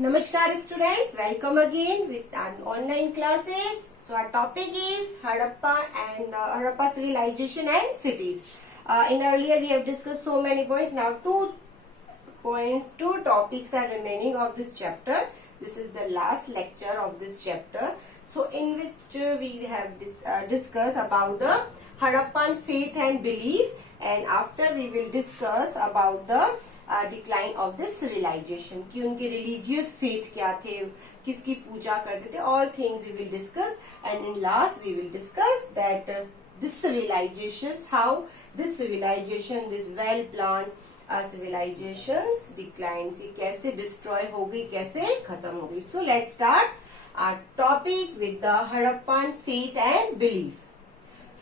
Namaskar students, welcome again with our online classes. So our topic is Harappa and Harappa civilization and cities. In earlier we have discussed so many points. Now two topics are remaining of this chapter. This is the last lecture of this chapter. So in which we have discussed about the Harappan faith and belief, and after we will discuss about the decline of the civilisation कि उनके religious faith क्या थे, किसकी पूजा करते थे, all things we will discuss. And in last we will discuss that this civilisation, how this civilisation, this well plan civilisations decline, कैसे destroy हो गई, कैसे खत्म हो गई. So let's start our topic with the Harappan faith and belief.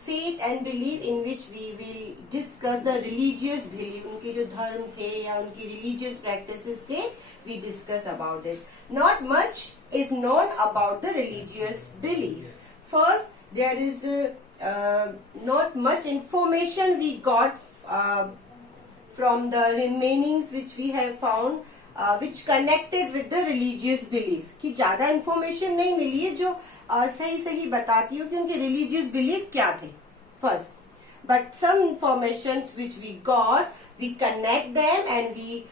Faith and belief, in which we will discuss the religious belief, उनके जो धर्म थे या उनकी religious practices थे, we discuss about it. Not much is known about the religious belief. First, there is not much information we got from the remainings which we have found, which connected with the religious belief. कि ज्यादा information नहीं मिली है जो सही सही बताती हो कि उनके religious belief क्या थे first. But some informations which we got, we connect them and we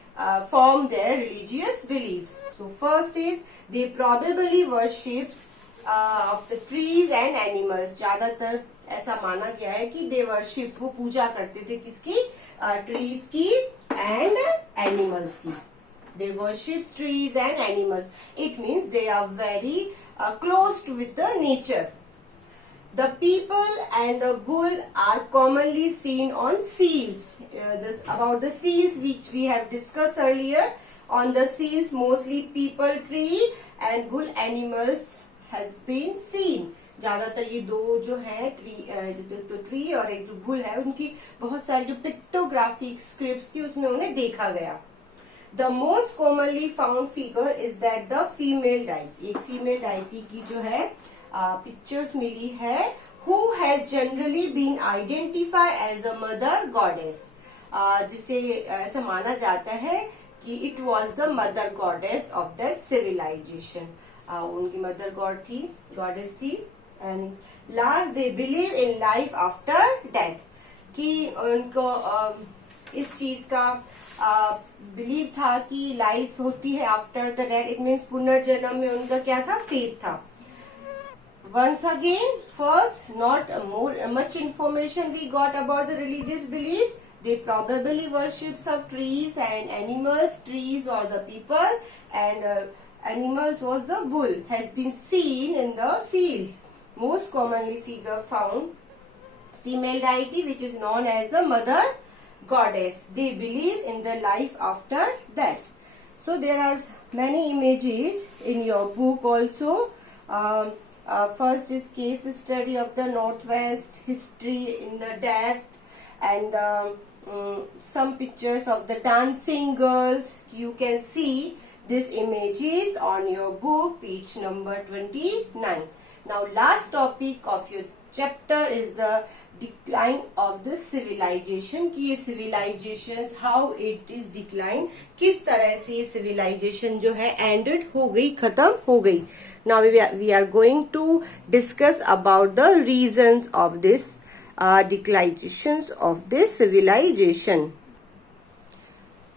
form their religious belief. So first is they probably worships of the trees and animals. ज्यादातर ऐसा माना गया है कि they worships, वो पूजा करते थे किसकी, trees की and animals की. They worship trees and animals. It means they are very close with the nature. The people and the bull are commonly seen on seals. About the seals which we have discussed earlier. On the seals mostly people, tree and bull animals has been seen. ज्यादातर ये दो जो है tree और एक जो bull है, उनकी बहुत सारी जो पिक्टोग्राफिक स्क्रिप्ट्स थी उसमें उन्हें देखा गया. The most commonly found figure is that the female deity. एक female deity की जो है पिक्चर्स मिली है, who has generally been identified as a mother goddess. जिसे ऐसा माना जाता है कि it was the mother goddess of that civilization. उनकी मदर गॉड थी, गॉडेस थी. And last they believe in life after death. कि उनको इस चीज का बिलीव था कि लाइफ होती है after the death. It means पुनर्जन्म में उनका क्या था, फेथ था. Once again, first, not much information we got about the religious belief. They probably worships of trees and animals. Trees or the people, and animals was the bull. Has been seen in the seals. Most commonly figure found female deity, which is known as the mother goddess. They believe in the life after death. So there are many images in your book also. First is case study of the Northwest, history in the depth, and some pictures of the dancing girls. You can see these images on your book, page number 29. Now last topic of your chapter is the decline of the civilization. कि ये civilizations, how it is decline, किस तरह से ये civilization जो है ended हो गई, खत्म हो गई. Now we are going to discuss about the reasons of this declinations of this civilization.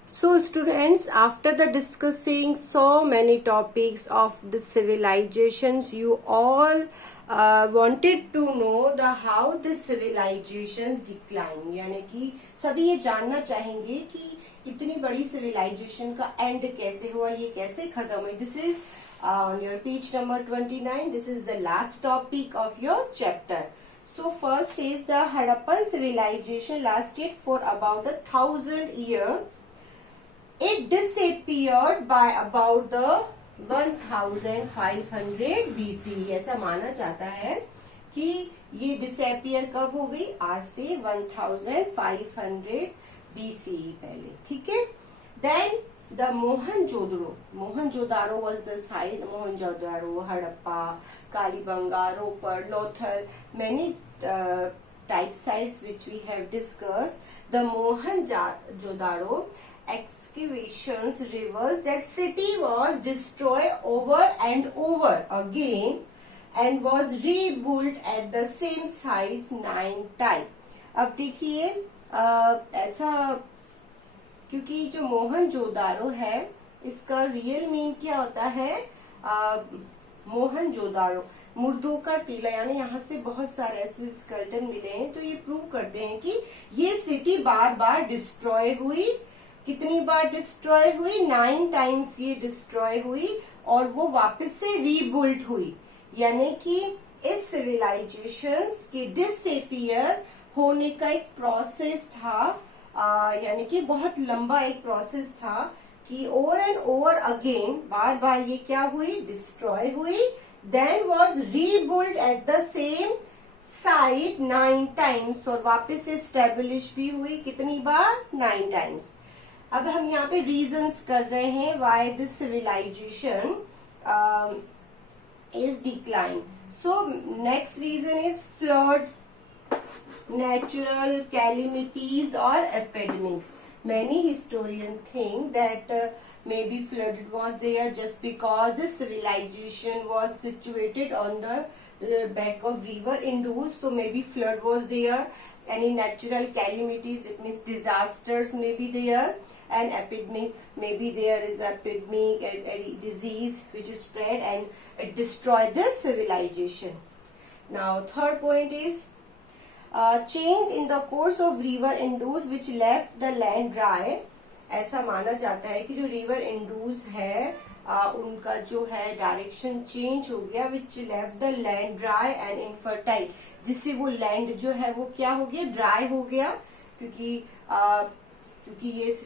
So students, after the discussing so many topics of the civilizations, you all wanted to know the how the civilizations decline. यानी कि सभी ये जानना चाहेंगे कि इतनी बड़ी civilization का end कैसे हुआ, ये कैसे खत्म हुई. This is on your page number 29. This is the last topic of your chapter. So first is the Harappan civilization lasted for about 1,000 years. It disappeared by about the 1500 BC. ऐसा माना जाता है कि ये disappear कब हो गई, आज से 1500 BC पहले. ठीक है. Then the Mohenjo-daro was the site. Mohenjo-daro, Harappa, Kalibanga, Ropar, Lothal, many type sites which we have discussed. The Mohenjo-daro excavations reveals that city was destroyed over and over again and was rebuilt at the same size 9 times. अब देखिए ऐसा, क्योंकि जो मोहनजोदारो है इसका real mean क्या होता है, मोहनजोदारो मुर्दों का टीला, यानी यहाँ से बहुत सारे ऐसे स्केलेटन मिले हैं, तो ये प्रूव करते हैं कि ये सिटी बार बार डिस्ट्रॉय हुई। कितनी बार डिस्ट्रॉय हुई? 9 टाइम्स ये डिस्ट्रॉय हुई और वो वापस से रीबिल्ड हुई। यानी कि इस सिविलाइजेशंस के डिसअपीयर होने का एक प्रोसेस था, यानी कि बहुत लंबा एक प्रोसेस था कि ओवर एंड ओवर अगेन बार बार ये क्या हुई? डिस्ट्रॉय हुई, then was rebuild at the same site 9 times, और वापस से स्टेब्लिश भी हुई कितनी बार? 9 टाइम्स। अब हम यहाँ पे रीजंस कर रहे हैं why this civilization is decline. So next reason is flood, natural calamities or epidemics. Many historians think that maybe flood was there just because the civilization was situated on the back of river Indus. So maybe flood was there. Any natural calamities, it means disasters may be there. And epidemic, maybe there is epidemic and a disease which is spread and it destroyed the civilization. Now third point is change in the course of river Indus which left the land dry. ऐसा माना जाता है कि जो river इंडूज है उनका जो है डायरेक्शन चेंज हो गया, विच left the land dry and infertile, जिससे वो लैंड जो है वो क्या हो गया? ड्राई हो गया, क्योंकि ये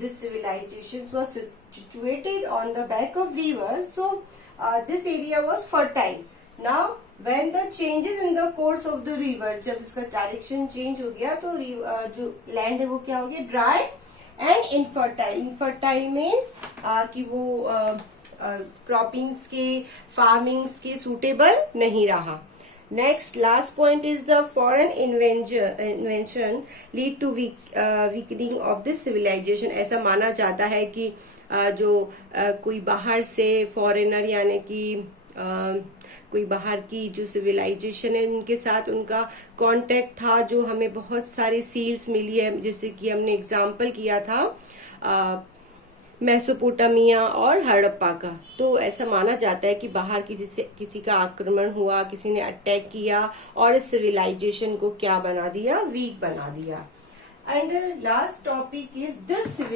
this civilization was situated on the back of river, so this area was fertile. Now when the changes in the course of the river, जब उसका डायरेक्शन चेंज हो गया तो जो लैंड है वो क्या हो गया? Dry and infertile. Infertile means कि वो क्रॉपिंग्स के, फार्मिंग्स के सूटेबल नहीं रहा। Next, last point is the foreign invention lead to weakening of this civilization. ऐसा माना जाता है कि जो कोई बाहर से फॉरेनर, यानी कि कोई बाहर की जो सिविलाइजेशन है उनके साथ उनका कांटेक्ट था, जो हमें बहुत सारी सील्स मिली है, जैसे कि हमने एग्जाम्पल किया था मेसोपोटामिया और हड़प्पा का। तो ऐसा माना जाता है कि बाहर किसी का आक्रमण हुआ, किसी ने अटैक किया और इस सिविलाइजेशन को क्या बना दिया? वीक बना दिया। And last topic is this